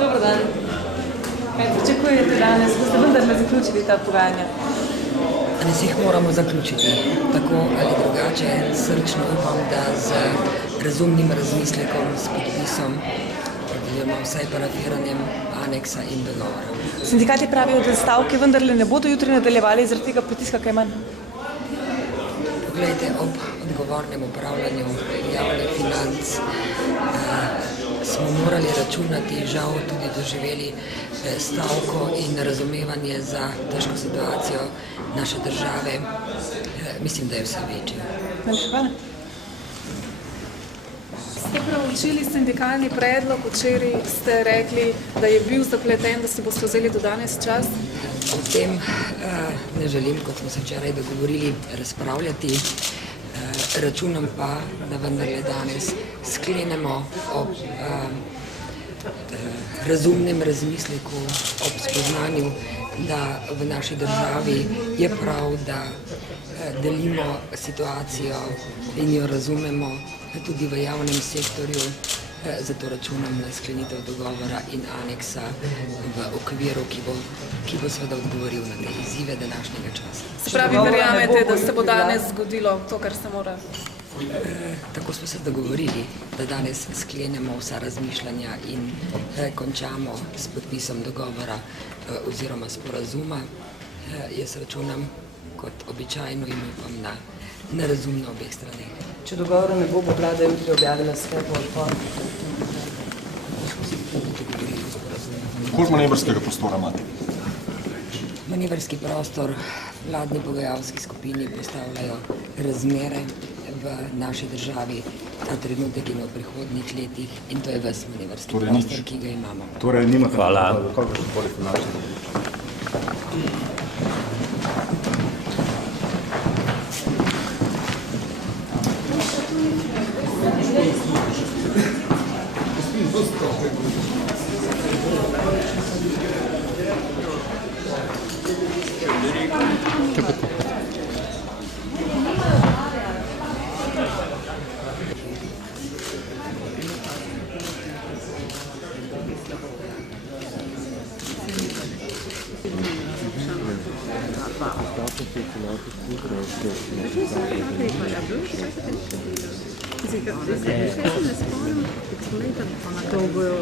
Dobar dan. Kaj pričakujete danes, ko ste vendarle zaključili ta pogajanja? Danes jih moramo zaključiti, tako ali drugače. Srčno upam, da z razumnim razmislekom, s podpisom, oziroma vsaj parafiranjem aneksa in dogovora. Sindikati pravijo, da stavke vendarle ne bodo jutri nadaljevali zaradi tega pritiska, kaj manj. Poglejte, ob odgovornem upravljanju javnih financ smo morali računati, žal tudi doživeli stavko in razumevanje za težko situacijo naše države. Mislim, da je vse večje. Hvala. Ste preučili sindikalni predlog, včeraj ste rekli, da je bil zapleten, da si boste vzeli do danes čas? O tem ne želim, kot smo se včeraj dogovorili, razpravljati. Računam pa, da vendarle danes sklenemo ob razumnem razmisleku, ob spoznanju, da v naši državi je prav, da delimo situacijo in jo razumemo tudi v javnem sektorju. Zato računam na sklenitev dogovora in aneksa v okviru, ki bo seveda odgovoril na te izzive današnjega časa. Se pravi, verjamete, da se bo danes zgodilo to, kar se mora? Tako smo se dogovorili, da danes sklenemo vsa razmišljanja in končamo s podpisom dogovora oziroma sporazuma. Jaz računam kot običajno in upam na razumno obeh straneh. Če dogovora ne bo, bo vlada jutri objavila sklep o odporu. Koliko manevrskega prostora imate? Manevrski prostor vladni pogajalski skupini postavljajo razmere v naši državi ta trenutek in v prihodnjih letih in to je ves manevrski prostor, ki ga imamo. Torej nimate To bojo